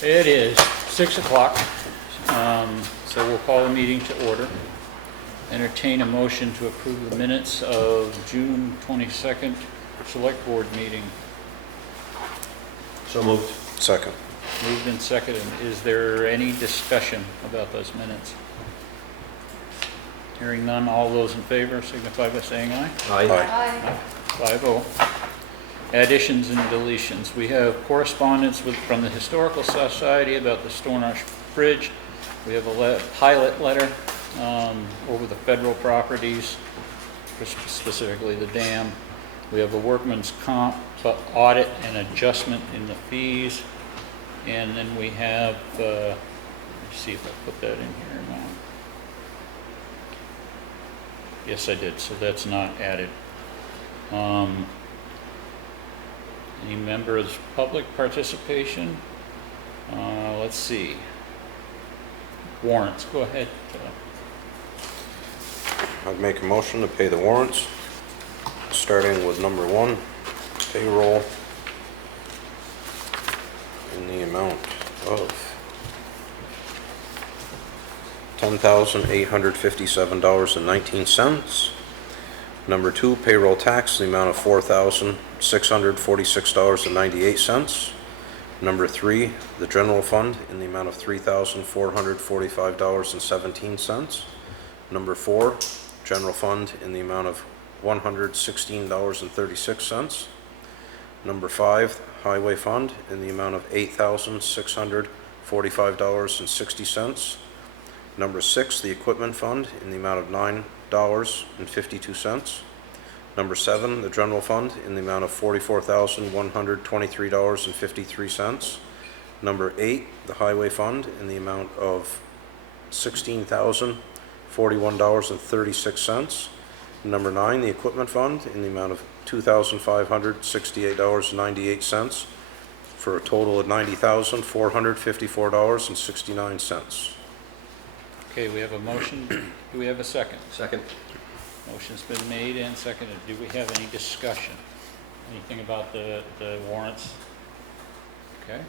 It is 6 o'clock, so we'll call the meeting to order. Entertain a motion to approve the minutes of June 22nd Selectboard meeting. So moved. Second. Moved and seconded. Is there any discussion about those minutes? Hearing none, all those in favor signify by saying aye. Aye. 5-0. Additions and deletions. We have correspondence from the Historical Society about the Stonemarsh Bridge. We have a pilot letter over the federal properties, specifically the dam. We have a workman's comp audit and adjustment in the fees. And then we have, let's see if I put that in here or not. Yes, I did, so that's not added. Any members' public participation? Let's see. Warrants, go ahead. I'd make a motion to pay the warrants, starting with number 1, payroll, in the amount of $10,857.19. Number 2, payroll tax, in the amount of $4,646.98. Number 3, the general fund, in the amount of $3,445.17. Number 4, general fund, in the amount of $116.36. Number 5, highway fund, in the amount of $8,645.60. Number 6, the equipment fund, in the amount of $9.52. Number 7, the general fund, in the amount of $44,123.53. Number 8, the highway fund, in the amount of $16,041.36. Number 9, the equipment fund, in the amount of $2,568.98, for a total of $90,454.69. Okay, we have a motion. Do we have a second? Second. Motion's been made and seconded. Do we have any discussion? Anything about the warrants? Okay.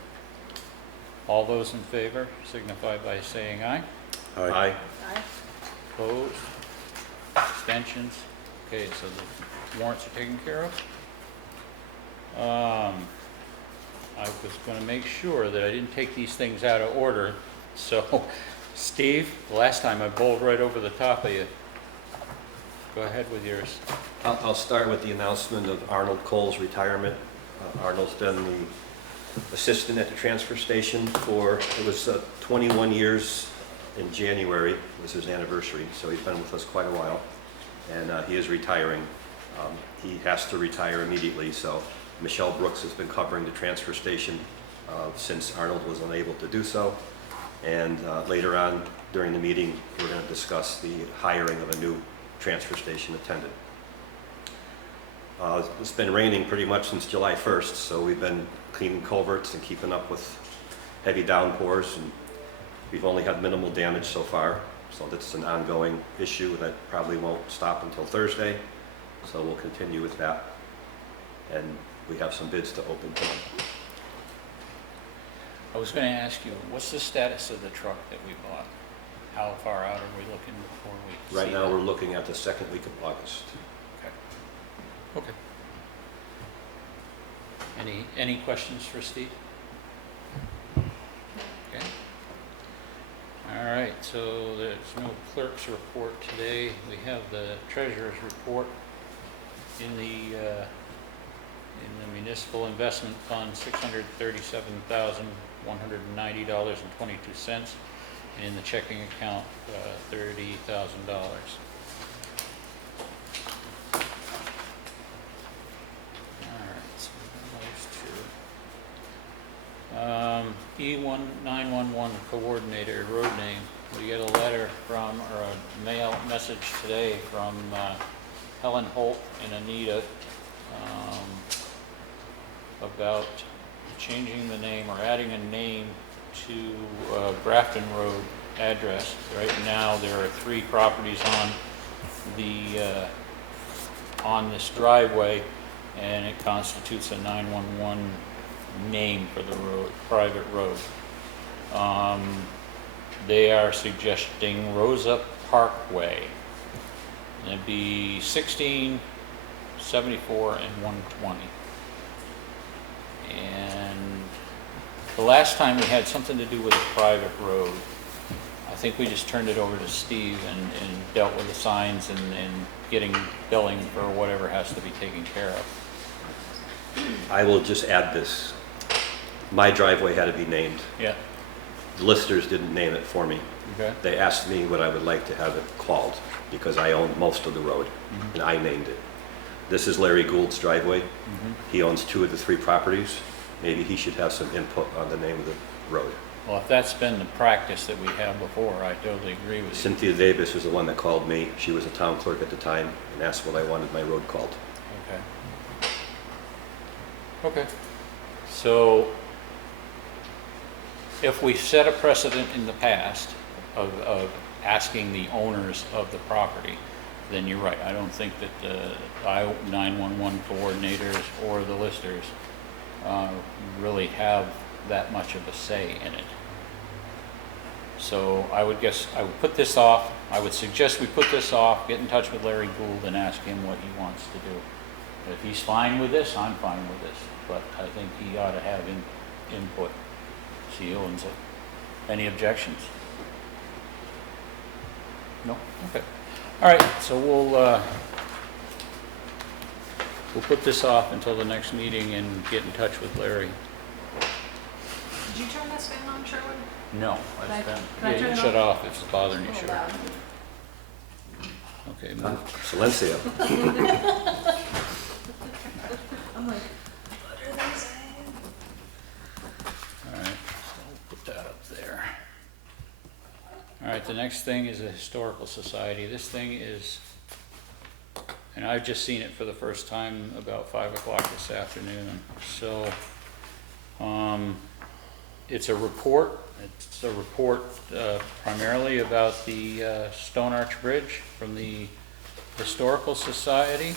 All those in favor signify by saying aye. Aye. Opposed? Abstentions? Okay, so the warrants are taken care of. I was going to make sure that I didn't take these things out of order. So, Steve, last time I bowled right over the top of you. Go ahead with yours. I'll start with the announcement of Arnold Cole's retirement. Arnold's been the assistant at the transfer station for, it was 21 years in January, was his anniversary, so he's been with us quite a while. And he is retiring. He has to retire immediately, so Michelle Brooks has been covering the transfer station since Arnold was unable to do so. And later on during the meeting, we're going to discuss the hiring of a new transfer station attendant. It's been raining pretty much since July 1st, so we've been cleaning culverts and keeping up with heavy downpours, and we've only had minimal damage so far. So that's an ongoing issue that probably won't stop until Thursday. So we'll continue with that. And we have some bids to open tonight. I was going to ask you, what's the status of the truck that we bought? How far out are we looking before we see Right now, that? we're looking at the second week of August. Okay. Any questions for Steve? Okay. All right, so there's no clerk's report today. We have the treasurer's report in the municipal investment fund, $637,190.22, and in the checking account, $30,000. E911 coordinator road name. We get a letter from, or a mail message today from Helen Holt and Anita about changing the name or adding a name to Grafton Road address. Right now there are 3 properties on this driveway, and it constitutes a 911 name for the road, private road. They are suggesting Rosa Parkway. And it'd be 16, 74, and 120. And the last time we had something to do with a private road. I think we just turned it over to Steve and dealt with the signs and getting billing for whatever has to be taken care of. I will just add this. My driveway had to be named. Yeah, The listers didn't name it for me. okay. They asked me what I would like to have it called, because I own most of the road, Mhm. and I named it. This is Larry Gould's driveway. Mhm. He owns 2 of the 3 properties. Maybe he should have some input on the name of the road. Well, if that's been the practice that we have before, I totally agree with you. Cynthia Davis was the one that called me. She was a town clerk at the time and asked what I wanted my road called. Okay. Okay. So if we set a precedent in the past of asking the owners of the property, then you're right. I don't think that the 911 coordinators or the listers really have that much of a say in it. So I would guess I would put this off. I would suggest we put this off, get in touch with Larry Gould and ask him what he wants to do. If he's fine with this, I'm fine with this. But I think he ought to have input. He owns it. Any objections? No? Okay. All right, so we'll put this off until the next meeting and get in touch with Larry. Did you turn this fan on, Sherwood? No, Can I I've been, turn yeah, you it shut off? off if it's bothering you, A little sure. loud. Okay, move. Silencio. I'm like, what are they saying? All right, so we'll put that up there. All right, the next thing is the Historical Society. This thing is, and I've just seen it for the first time about 5 o'clock this afternoon. So, it's a report. It's a report primarily about the Stone Arch Bridge from the Historical Society.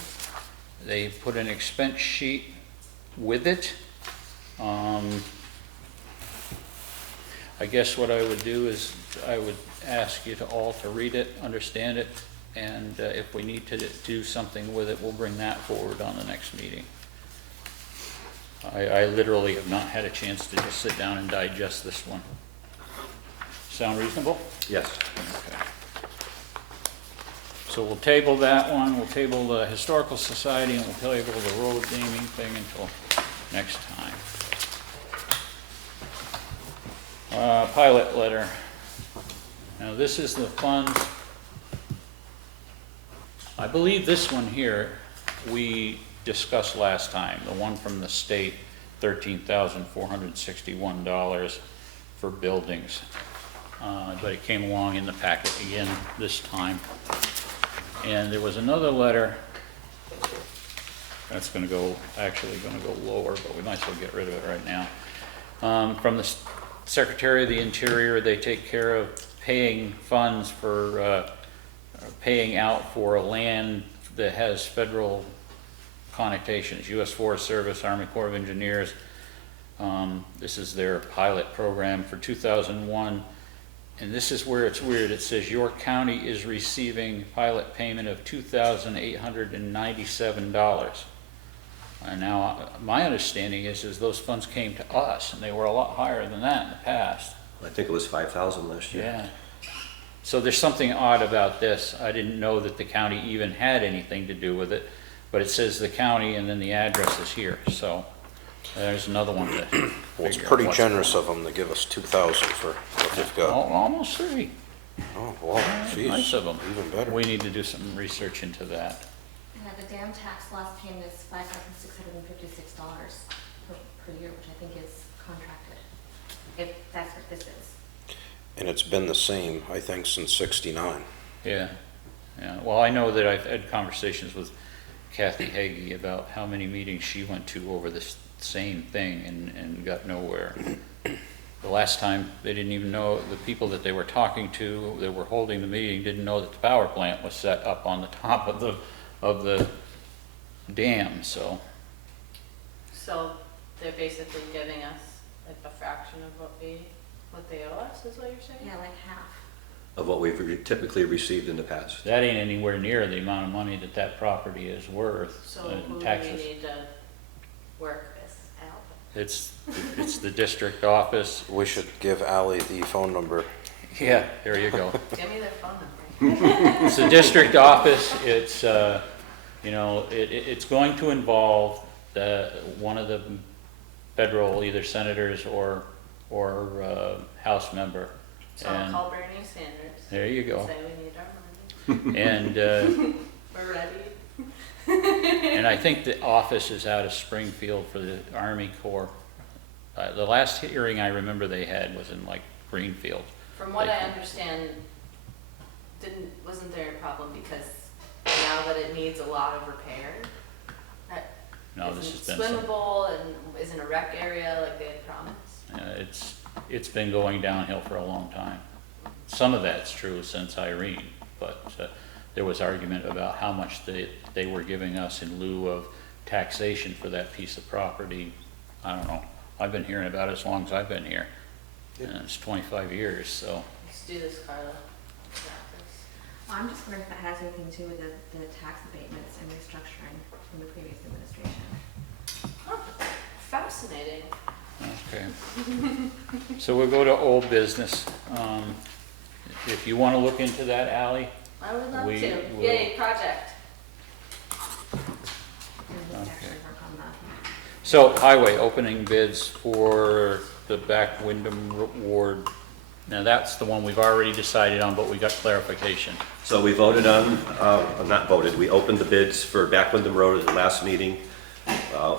They put an expense sheet with it. I guess what I would do is I would ask you to all to read it, understand it, and if we need to do something with it, we'll bring that forward on the next meeting. I literally have not had a chance to just sit down and digest this one. Sound reasonable? Yes. Okay. So we'll table that one, we'll table the Historical Society, and we'll table the road naming thing until next time. Pilot letter. Now this is the funds. I believe this one here we discussed last time, the one from the state, $13,461 for buildings. But it came along in the packet again this time. And there was another letter that's going to go, actually going to go lower, but we might as well get rid of it right now. From the Secretary of the Interior, they take care of paying funds for, paying out for land that has federal connotations, U.S. Forest Service, Army Corps of Engineers. This is their pilot program for 2001. And this is where it's weird. It says York County is receiving pilot payment of $2,897. And now my understanding is those funds came to us, and they were a lot higher than that in the past. I think it was 5,000 last year. Yeah. So there's something odd about this. I didn't know that the county even had anything to do with it, but it says the county and then the address is here. So there's another one to Well, it's figure out pretty what's generous of them to give us 2,000 for what they've got. Almost 3. Oh, wow, geez, Nice of them. even better. We need to do some research into that. The dam tax last payment is $5,656 per year, which I think is contracted, if that's what this is. And it's been the same, I think, since '69. Yeah, yeah. Well, I know that I've had conversations with Kathy Hagee about how many meetings she went to over this same thing and got nowhere. The last time, they didn't even know, the people that they were talking to, that were holding the meeting, didn't know that the power plant was set up on the top of the dam, so. So they're basically giving us like a fraction of what we What they owe us is what you're saying? Yeah, like half. of what we've typically received in the past. That ain't anywhere near the amount of money that that property is worth So in who do we taxes. need to work this out? It's the district office. We should give Ally the phone number. Yeah, there you go. Give me their phone number. It's the district office. It's, you know, it's going to involve one of the federal, either senators or House member. So I'll And call Bernie Sanders. there you go. Say we need our money. And, We're ready. and I think the office is out of Springfield for the Army Corps. The last hearing I remember they had was in like Greenfield. From what They I can- understand, wasn't there a problem because now that it needs a lot of repair? That No, this has isn't been some, swimmable and isn't a rec area like they had promised? it's been going downhill for a long time. Some of that's true since Irene, but there was argument about how much they were giving us in lieu of taxation for that piece of property. I don't know. I've been hearing about it as long as I've been here. And it's 25 years, so. Let's do this, Carla. We got this. Well, I'm just wondering if that has anything to do with the tax abatements and restructuring from the previous administration. Huh, fascinating. Okay. So we'll go to old business. If you want to look into that, Ally, I would love We to. will- Yay, project. And we can actually work on that. so highway opening bids for the back Windham Ward. Now that's the one we've already decided on, but we got clarification. So we voted on, not voted, we opened the bids for Back Windham Road at the last meeting.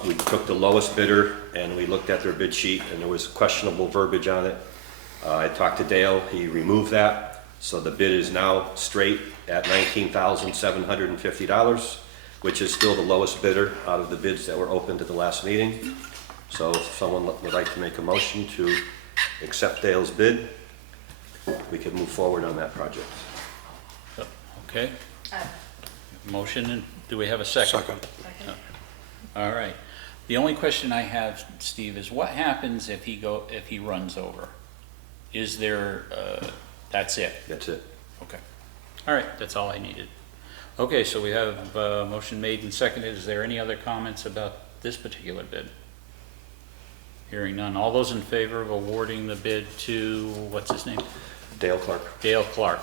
We took the lowest bidder and we looked at their bid sheet and there was questionable verbiage on it. I talked to Dale, he removed that. So the bid is now straight at $19,750, which is still the lowest bidder out of the bids that were opened at the last meeting. So if someone would like to make a motion to accept Dale's bid, we can move forward on that project. Okay, Uh, motion, and do we have a second? Second. All right. The only question I have, Steve, is what happens if he runs over? Is there, that's it? That's it. Okay. All right, that's all I needed. Okay, so we have motion made and seconded. Is there any other comments about this particular bid? Hearing none. All those in favor of awarding the bid to, what's his name? Dale Clark. Dale Clark.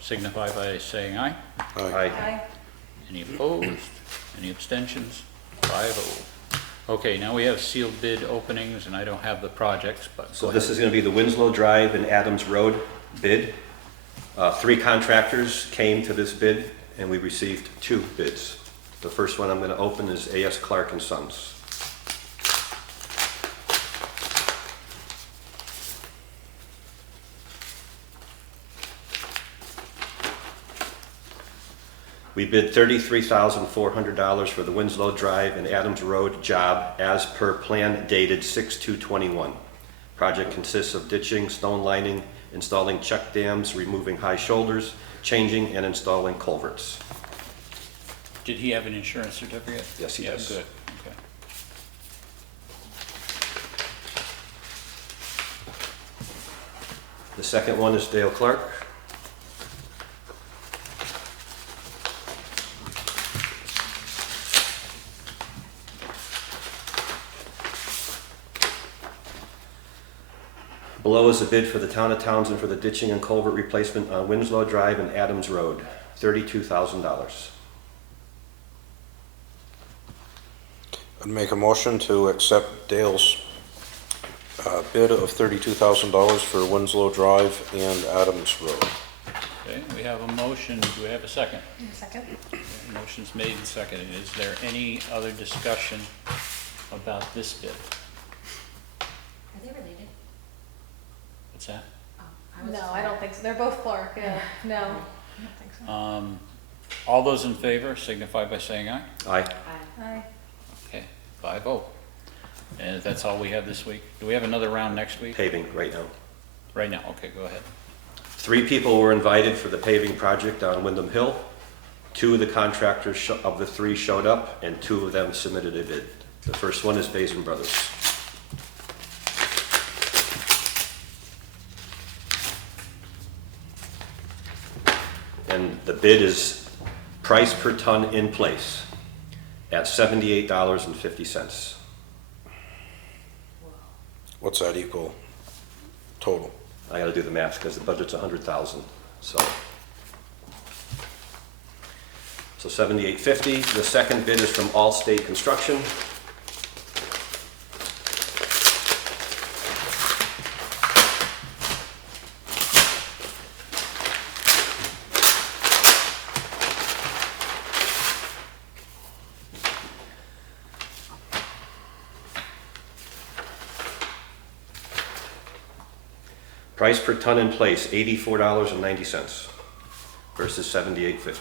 Signify by saying aye. Aye. Any opposed? Any abstentions? 5-0. Okay, now we have sealed bid openings, and I don't have the projects, but So go this ahead. is gonna be the Winslow Drive and Adams Road bid. 3 contractors came to this bid, and we received 2 bids. The first one I'm gonna open is A.S. Clark and Sons. We bid $33,400 for the Winslow Drive and Adams Road job as per plan dated 6/2/21. Project consists of ditching, stone lining, installing check dams, removing high shoulders, changing and installing culverts. Did he have an insurance certificate? Yes, he Yeah, does. good, okay. The second one is Dale Clark. Below is a bid for the town of Townsend for the ditching and culvert replacement on Winslow Drive and Adams Road, $32,000. I'd make a motion to accept Dale's bid of $32,000 for Winslow Drive and Adams Road. Okay, we have a motion. Do we have a second? Second. Motion's made and seconded. Is there any other discussion about this bid? Are they related? What's that? Oh, was No, just I don't think so. They're both Clark, yeah. No, I don't think so. All those in favor signify by saying aye. Aye. Aye. Aye. Okay, 5-0. And that's all we have this week. Do we have another round next week? Paving right now. Right now, okay, go ahead. 3 people were invited for the paving project on Windham Hill. 2 of the contractors of the 3 showed up, and 2 of them submitted a bid. The first one is Basin Brothers. bid is price per ton in place at $78.50. What's that equal total? I gotta do the math because the budget's 100,000, so. So $78.50. The second bid is from Allstate Construction. Price per ton in place, $84.90 versus $78.50.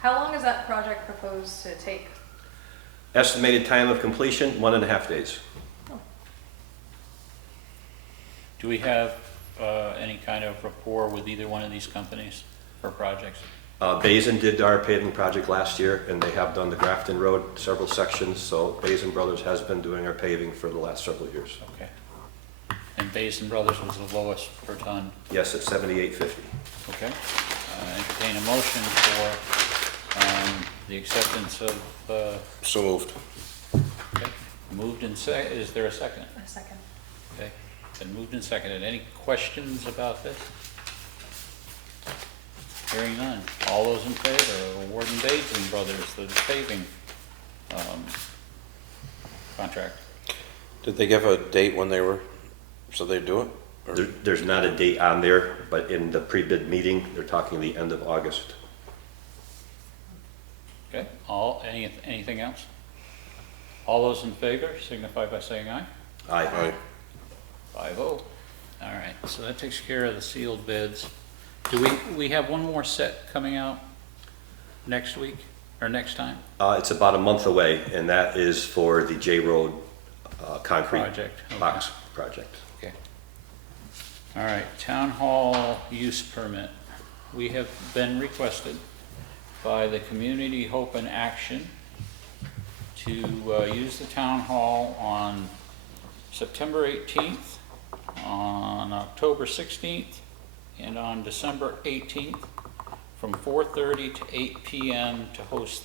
How long is that project proposed to take? Estimated time of completion, 1.5 days. Do we have any kind of rapport with either one of these companies for projects? Basin did our paving project last year, and they have done the Grafton Road, several sections, so Basin Brothers has been doing our paving for the last several years. Okay. And Basin Brothers was the lowest per ton. Yes, at $78.50. Okay. Entertain a motion for the acceptance of, So moved. okay. Moved and is there a second? A second. Okay, been moved and seconded. Any questions about this? Hearing none. All those in favor of awarding Basin Brothers the paving contract? Did they give a date when they were, so they'd do it? Or- There's not a date on there, but in the pre-bid meeting, they're talking the end of August. Okay, anything else? All those in favor signify by saying aye. Aye. 5-0. All right, so that takes care of the sealed bids. Do we have one more set coming out next week or next time? It's about a month away, and that is for the J Road concrete Project, okay. box project. Okay. All right, town hall use permit. We have been requested by the Community Hope and Action to use the town hall on September 18th, on October 16th, and on December 18th from 4:30 to 8 p.m. to host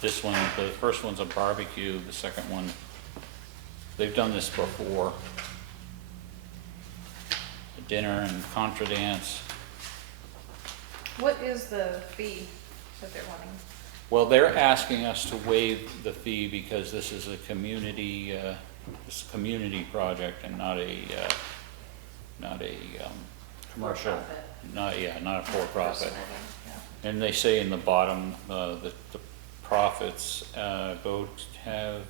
this one, the first one's a barbecue, the second one, they've done this before. A dinner and contra dance. What is the fee that they're wanting? Well, they're asking us to waive the fee because this is a community, community project and not a commercial, For-profit. not a for-profit. And they say in the bottom, that the profits go to have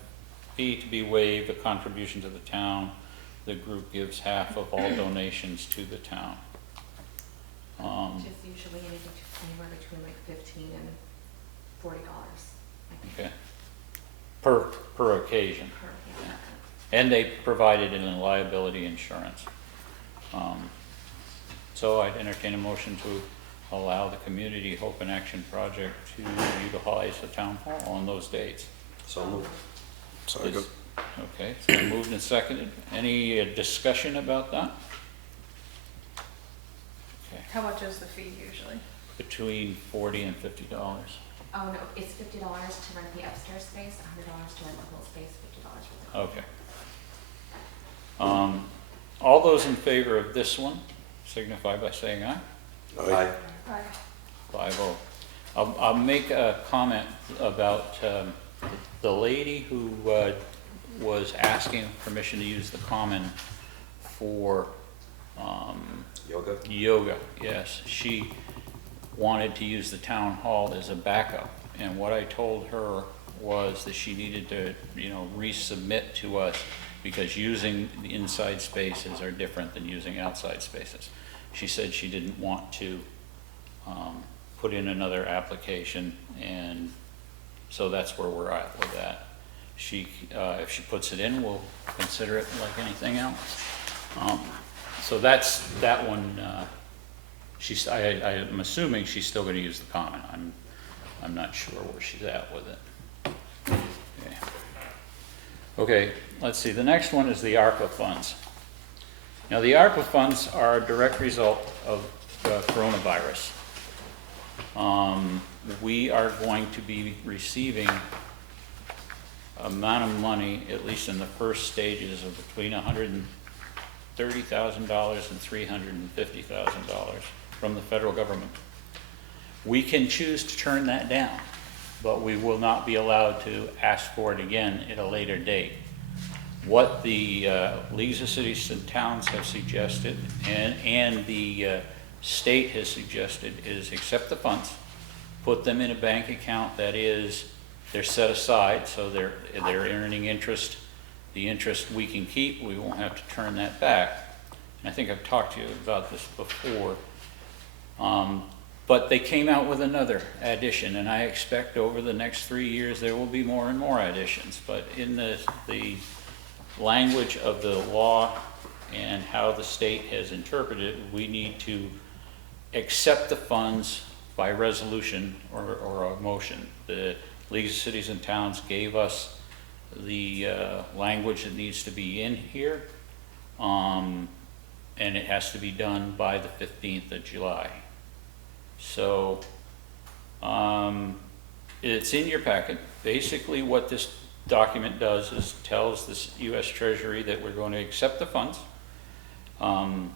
fee to be waived, a contribution to the town. The group gives half of all donations to the town. Just usually anywhere between like $15 and $40. Okay. Per occasion. Yeah. And they provided it in liability insurance. So I'd entertain a motion to allow the Community Hope and Action Project to utilize the town hall on those dates. So moved. Second. Okay, so moved and seconded. Any discussion about that? Okay, How much is the fee usually? between $40 and $50. Oh, no, it's $50 to rent the upstairs space, $100 to rent the whole space, $50 for the. Okay. All those in favor of this one signify by saying aye. Aye. Aye. 5-0. I'll make a comment about the lady who was asking permission to use the common for Yoga? yoga. Yes, she wanted to use the town hall as a backup. And what I told her was that she needed to, resubmit to us because using the inside spaces are different than using outside spaces. She said she didn't want to put in another application, and so that's where we're at with that. If she puts it in, we'll consider it like anything else. So that's that one. I'm assuming she's still going to use the common. I'm not sure where she's at with it. Okay, let's see. The next one is the ARPA funds. Now, the ARPA funds are a direct result of coronavirus. We are going to be receiving amount of money, at least in the first stages, of between $130,000 and $350,000 from the federal government. We can choose to turn that down, but we will not be allowed to ask for it again at a later date. What the leagues of cities and towns have suggested and the state has suggested is accept the funds, put them in a bank account that is, they're set aside, so they're earning interest. The interest we can keep, we won't have to turn that back. And I think I've talked to you about this before. But they came out with another addition, and I expect over the next 3 years there will be more and more additions. But in the language of the law and how the state has interpreted it, we need to accept the funds by resolution or a motion. The League of Cities and Towns gave us the language that needs to be in here, and it has to be done by the 15th of July. So it's in your packet. Basically what this document does is tells the U.S. Treasury that we're going to accept the funds, and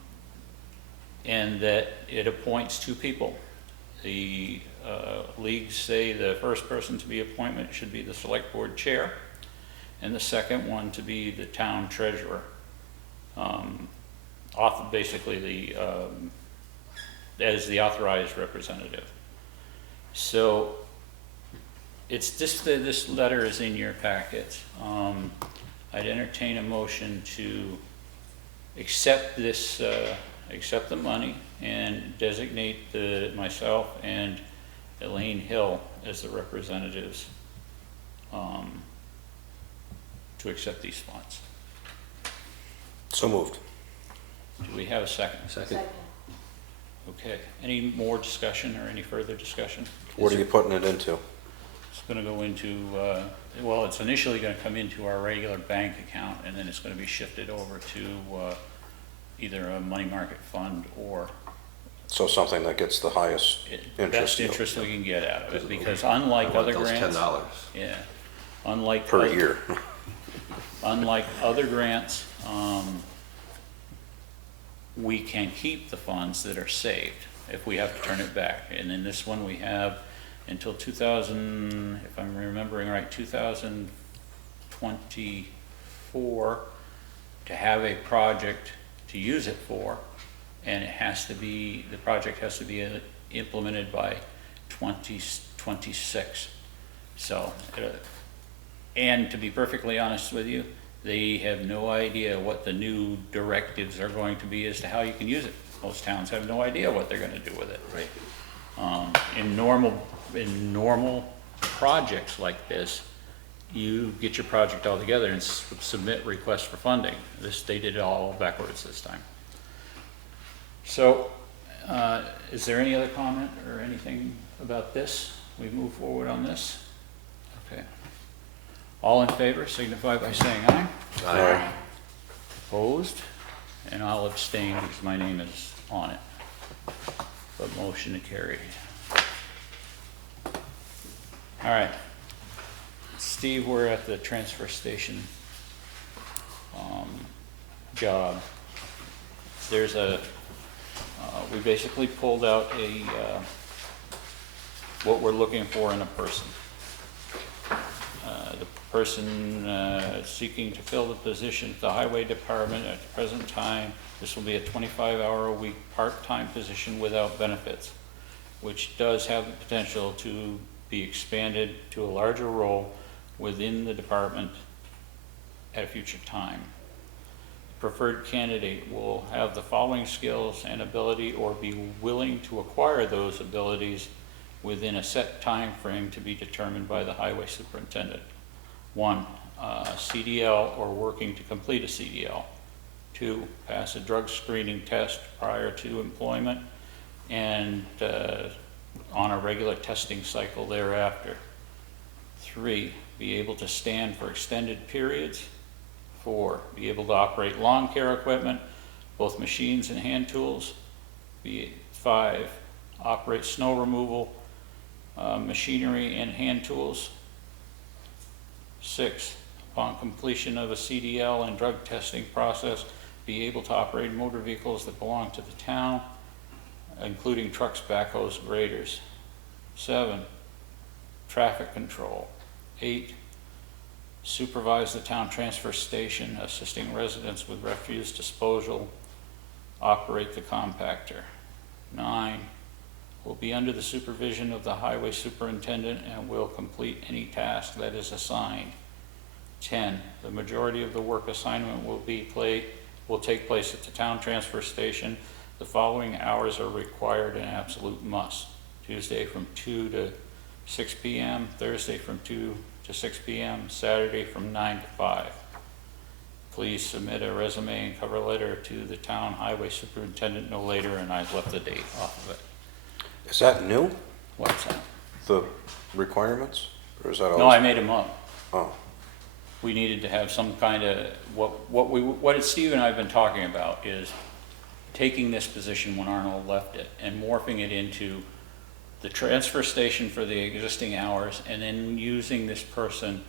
that it appoints 2 people. The leagues say the first person to be appointed should be the Selectboard chair, and the second one to be the town treasurer. Basically as the authorized representative. So it's just that this letter is in your packet. I'd entertain a motion to accept this, accept the money and designate myself and Elaine Hill as the representatives to accept these funds. So moved. Do we have a second? Second. Okay, any more discussion or any further discussion? What are you putting it into? It's gonna go into, well, it's initially gonna come into our regular bank account, and then it's gonna be shifted over to either a money market fund or So something that gets the highest interest best yield. interest we can get out of it, because unlike other grants. $10. Yeah, unlike. Per year. Unlike other grants, we can keep the funds that are saved if we have to turn it back. And in this one, we have until 2000, if I'm remembering right, 2024 to have a project to use it for, and it has to be, the project has to be implemented by 2026. So, and to be perfectly honest with you, they have no idea what the new directives are going to be as to how you can use it. Most towns have no idea what they're going to do with it. Right. In normal projects like this, you get your project all together and submit requests for funding. They did it all backwards this time. So, is there any other comment or anything about this? We move forward on this? Okay. All in favor signify by saying aye. Aye. Opposed? And I'll abstain because my name is on it. But motion to carry. All right. Steve, we're at the transfer station job. There's we basically pulled out what we're looking for in a person. The person seeking to fill the position at the highway department at the present time, this will be a 25-hour-a-week part-time position without benefits, which does have the potential to be expanded to a larger role within the department at a future time. Preferred candidate will have the following skills and ability or be willing to acquire those abilities within a set time frame to be determined by the highway superintendent. 1, CDL or working to complete a CDL. 2, pass a drug screening test prior to employment and on a regular testing cycle thereafter. 3, be able to stand for extended periods. 4, be able to operate lawn care equipment. both machines and hand tools. 5, operate snow removal, machinery and hand tools. 6, upon completion of a CDL and drug testing process, be able to operate motor vehicles that belong to the town, including trucks, backhoes, graders. 7, traffic control. 8, supervise the town transfer station, assisting residents with refuse disposal, operate the compactor. 9, will be under the supervision of the highway superintendent and will complete any task that is assigned. 10, the majority of the work assignment will take place at the town transfer station. The following hours are required and absolute must: Tuesday from 2 to 6 p.m., Thursday from 2 to 6 p.m., Saturday from 9 to 5. Please submit a resume and cover letter to the town highway superintendent no later, and I've left the date off of it. Is that new, What's that? the requirements? Or is that always? No, I made them up. Oh, We needed to have some kind of, what Steve and I have been talking about is taking this position when Arnold left it and morphing it into the transfer station for the existing hours, and then using this person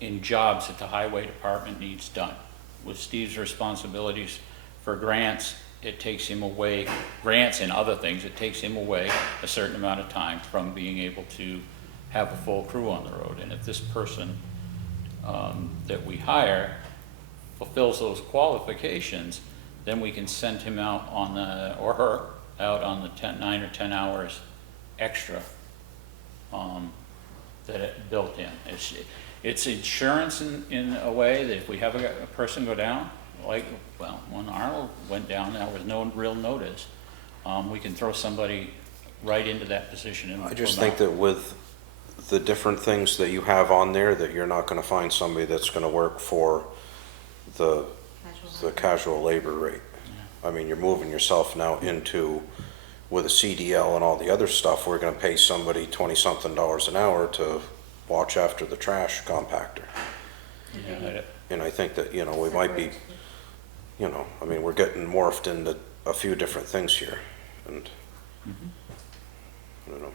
in jobs that the highway department needs done. With Steve's responsibilities for grants, it takes him away, grants and other things, it takes him away a certain amount of time from being able to have a full crew on the road. And if this person that we hire fulfills those qualifications, then we can send him out on the, or her, out on the 9 or 10 hours extra that it built in. It's insurance in a way that if we have a person go down, like, well, when Arnold went down, there was no real notice. We can throw somebody right into that position. And I just think that with the different things that you have on there, that you're not gonna find somebody that's gonna work for the casual labor rate. I mean, you're moving yourself now into, with a CDL and all the other stuff, we're gonna pay somebody $20-something an hour to watch after the trash compactor. Yeah, And I think that, you know, we might be, you know, I mean, we're getting morphed into a few different things here, and I don't know.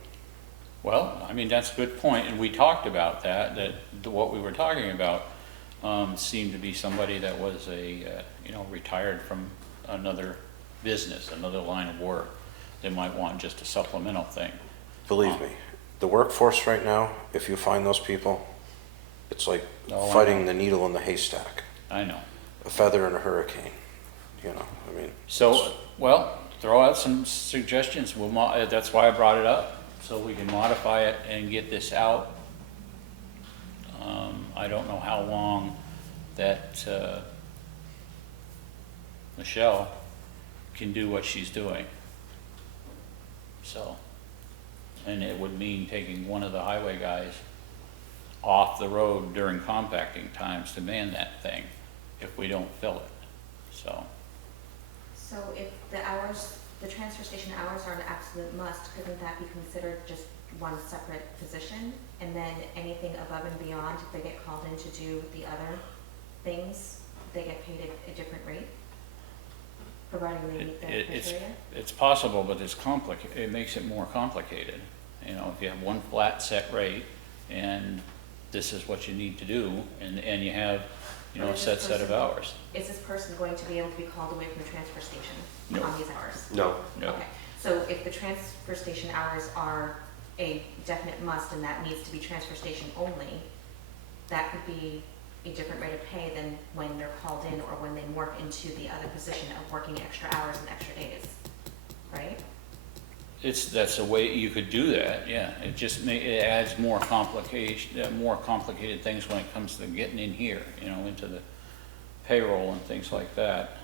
well, I mean, that's a good point, and we talked about that what we were talking about seemed to be somebody that was retired from another business, another line of work. They might want just a supplemental thing. Believe me, the workforce right now, if you find those people, it's like Oh, I fighting know. the needle in the haystack, I know. a feather in a hurricane, you know, I mean. So, well, throw out some suggestions. That's why I brought it up, so we can modify it and get this out. I don't know how long that Michelle can do what she's doing. So, and it would mean taking one of the highway guys off the road during compacting times to man that thing if we don't fill it, so. So if the hours, the transfer station hours are an absolute must, couldn't that be considered just one separate position? And then anything above and beyond, if they get called in to do the other things, they get paid a different rate? Providing they meet the criteria? It's possible, but it makes it more complicated. You know, if you have one flat set rate and this is what you need to do, and you have, a set of hours. Is this person going to be able to be called away from the transfer station No. on these hours? No. No. Okay, so if the transfer station hours are a definite must and that needs to be transfer station only, that could be a different rate of pay than when they're called in or when they morph into the other position of working extra hours and extra days, right? That's a way you could do that, yeah. It just it adds more complicated things when it comes to getting in here, into the payroll and things like that.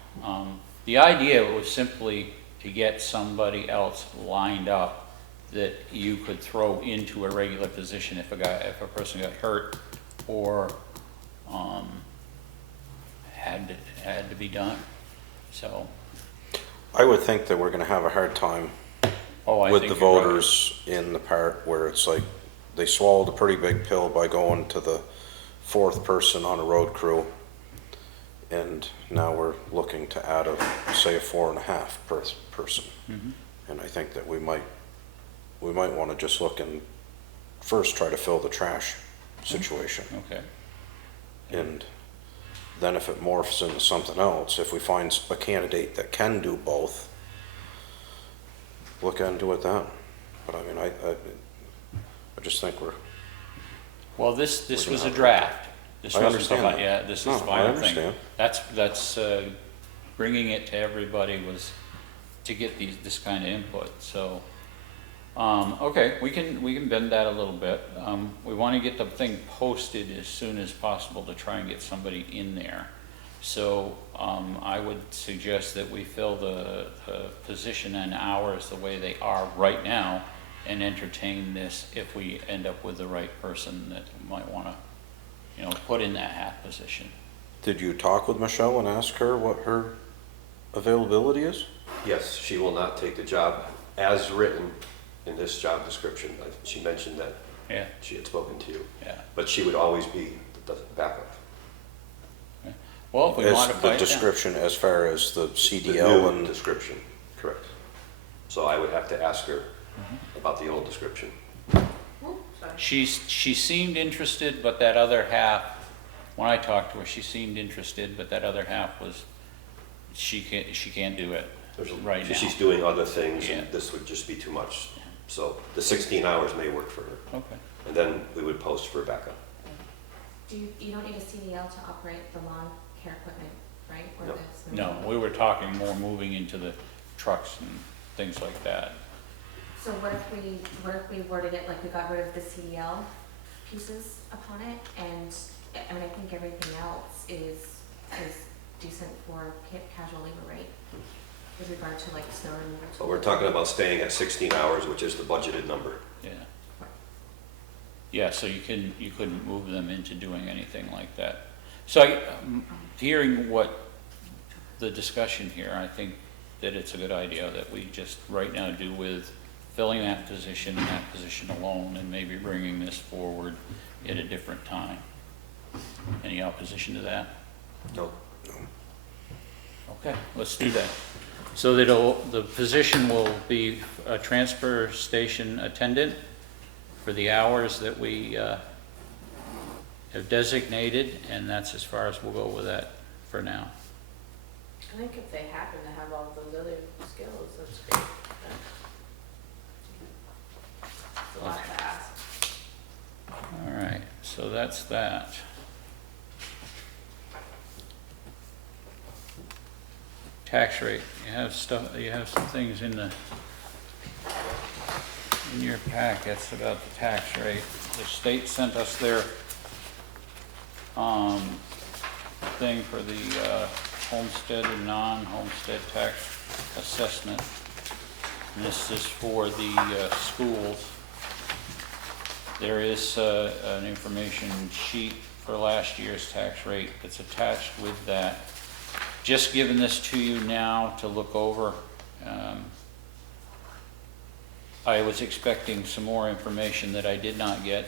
The idea was simply to get somebody else lined up that you could throw into a regular position if a person got hurt or had to be done. So. I would think that we're gonna have a hard time I with think the you're right. voters in the part where it's like, they swallowed a pretty big pill by going to the fourth person on a road crew. And now we're looking to add say a 4.5 per person. Mhm. And I think that we might want to just look and first try to fill the trash situation. Okay, And then if it morphs into something else, if we find a candidate that can do both, look into it then. But I mean, I just think well, this We're was gonna a have- draft. This I wasn't understand the fi- that. Yeah, this No, is I final thing. understand. That's, bringing it to everybody was to get this kind of input, so. Okay, we can bend that a little bit. We want to get the thing posted as soon as possible to try and get somebody in there. So, I would suggest that we fill the position and hours the way they are right now and entertain this if we end up with the right person that might want to, put in that half position. Did you talk with Michelle and ask her what her availability is? Yes, she will not take the job as written in this job description. She mentioned that Yeah, she had spoken to you, yeah. but she would always be the backup. Well, if we As modify the it down. description as far as the The CDL new and, description, correct. So I would have to ask her about the old description. Ooh, sorry. She seemed interested, but that other half, when I talked to her, she seemed interested, but that other half was, she can't do it right now. She's doing other things, Yeah. and this would just be too much. So the 16 hours may work for her, Okay. and then we would post for backup. You don't need a CDL to operate the lawn care equipment, right? Or No. the snow No, removal? we were talking more moving into the trucks and things like that. So what if we worded it like we got rid of the CDL pieces upon it, and, I mean, I think everything else is decent for casual labor rate with regard to like snow removal. So we're talking about staying at 16 hours, which is the budgeted number. Yeah. Yeah, so you couldn't move them into doing anything like that. So hearing what the discussion here, I think that it's a good idea that we just right now do with filling that position and that position alone, and maybe bringing this forward at a different time. Any opposition to that? No. Okay, let's do that. So that the position will be a transfer station attendant for the hours that we have designated, and that's as far as we'll go with that for now. I think if they happen to have all those other skills, that's great. It's a lot to ask. All right, so that's that. Tax rate, you have some things in your packets about the tax rate. The state sent us their thing for the homestead and non-homestead tax assessment. And this is for the schools. There is an information sheet for last year's tax rate that's attached with that. Just giving this to you now to look over. I was expecting some more information that I did not get.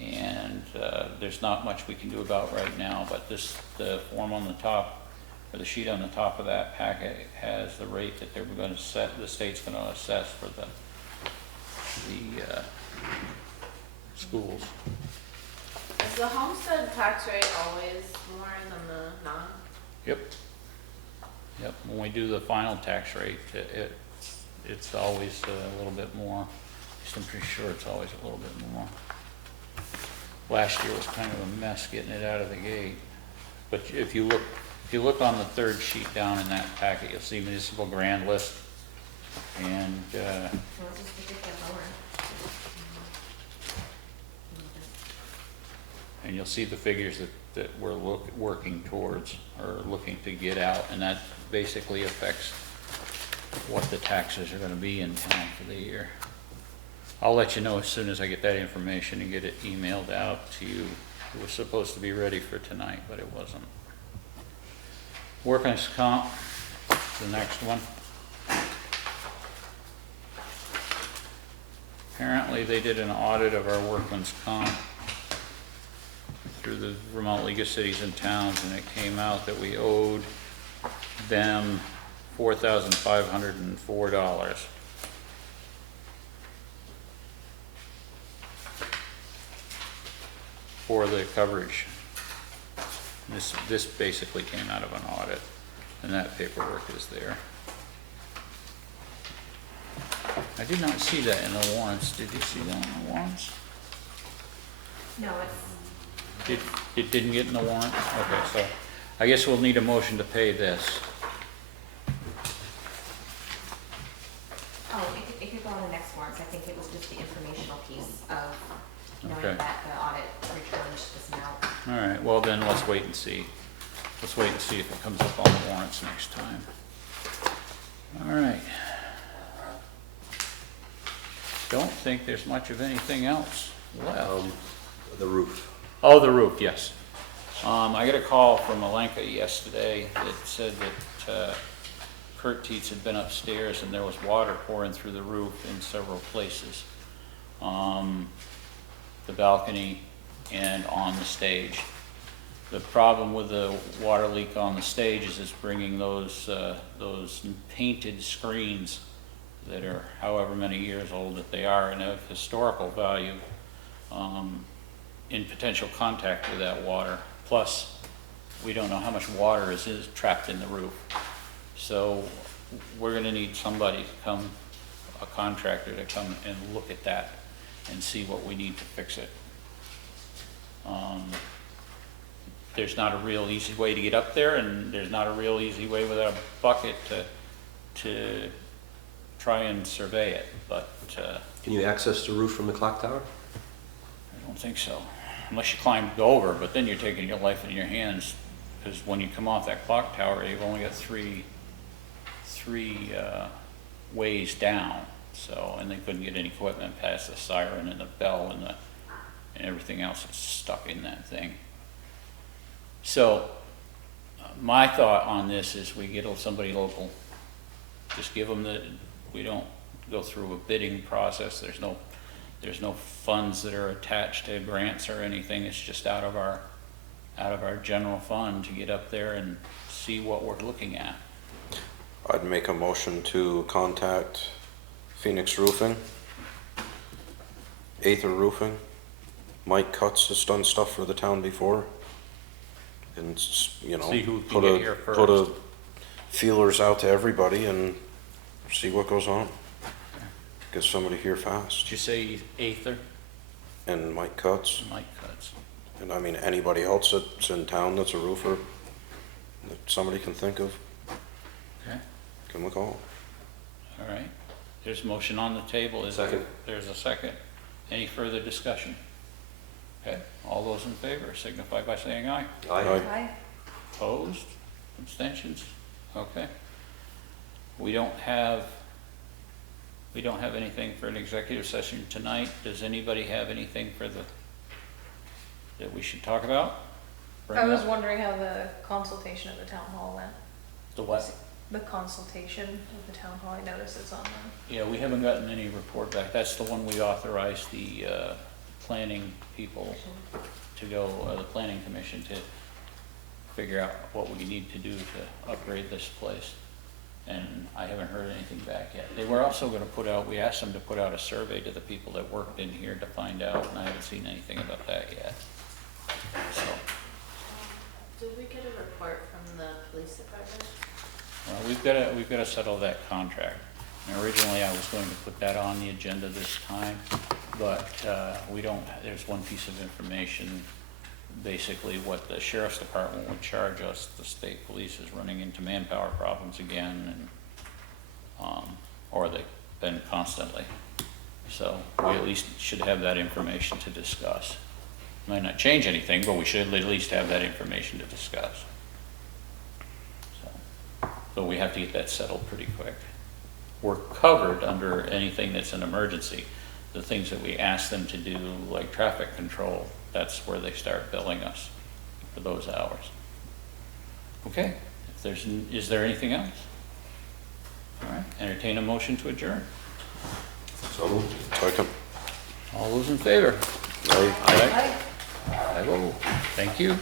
And there's not much we can do about right now, but the form on the top, or the sheet on the top of that packet has the rate that they're going to set, the state's going to assess for the schools. Is the homestead tax rate always more than the non? Yep. Yep, when we do the final tax rate, it's always a little bit more. At least I'm pretty sure it's always a little bit more. Last year was kind of a mess getting it out of the gate. But if you look on the third sheet down in that packet, you'll see municipal grand list. And So let's just make it get lower. and you'll see the figures that we're working towards, or looking to get out, and that basically affects what the taxes are gonna be in town for the year. I'll let you know as soon as I get that information and get it emailed out to you. It was supposed to be ready for tonight, but it wasn't. Workers' comp, the next one. Apparently they did an audit of our workman's comp through through the Vermont League of Cities and Towns, and it came out that we owed them $4,504. For the coverage. This basically came out of an audit, and that paperwork is there. I did not see that in the warrants. Did you see that in the warrants? No, It didn't get in the warrant? Okay, so I guess we'll need a motion to pay this. it could go on the next warrants. I think it was just the informational piece of knowing Okay. that the audit returned this amount. All right, well then, let's wait and see. Let's wait and see if it comes up on the warrants next time. All right. Don't think there's much of anything else left. The roof. Oh, the roof, yes. I got a call from Alenka yesterday that said that Kurt Teets had been upstairs and there was water pouring through the roof in several places. The balcony and on the stage. The problem with the water leak on the stage is it's bringing those painted screens that are however many years old that they are and of historical value in potential contact with that water. Plus, we don't know how much water is trapped in the roof. So we're gonna need somebody to come, a contractor to come and look at that and see what we need to fix it. There's not a real easy way to get up there, and there's not a real easy way without a bucket to try and survey it, but Can you access the roof from the clock tower? I don't think so. Unless you climb over, but then you're taking your life in your hands, because when you come off that clock tower, you've only got three ways down. So, and they couldn't get any equipment past the siren and the bell and everything else that's stuck in that thing. So, my thought on this is we get somebody local, just give them we don't go through a bidding process. There's no funds that are attached to grants or anything. It's just out of our general fund to get up there and see what we're looking at. I'd make a motion to contact Phoenix Roofing, Aether Roofing. Mike Cutts has done stuff for the town before. And, you know, See who can put get a here put a first. feelers out to everybody and see what goes on. Get somebody here fast. Did you say Aether? And Mike Cutts, Mike Cutts. and I mean anybody else that's in town that's a roofer that somebody can think of, Okay, give them a call. all right. There's a motion on the table. Second. There's a second. Any further discussion? Okay, all those in favor signify by saying aye. Aye. Aye. Opposed? Abstentions? Okay. We don't have anything for an executive session tonight. Does anybody have anything that we should talk about? Bring I was up? wondering how the consultation at the town hall went. The what? The consultation of the town hall, I noticed it's on there. Yeah, we haven't gotten any report back. That's the one we authorized the planning people to go, the planning commission to figure out what we need to do to upgrade this place. And I haven't heard anything back yet. They were also gonna we asked them to put out a survey to the people that worked in here to find out, and I haven't seen anything about that yet. So, Did we get a report from the police department? well, we've gotta settle that contract. And originally I was going to put that on the agenda this time, but, there's one piece of information, basically what the sheriff's department would charge us. The state police is running into manpower problems again, and, or they've been constantly. So we at least should have that information to discuss. Might not change anything, but we should at least have that information to discuss. So we have to get that settled pretty quick. We're covered under anything that's an emergency. The things that we ask them to do, like traffic control, that's where they start billing us for those hours. Okay, is there anything else? All right, entertain a motion to adjourn. So moved. Second. All those in favor? Aye. Aye. 5-0. Thank you.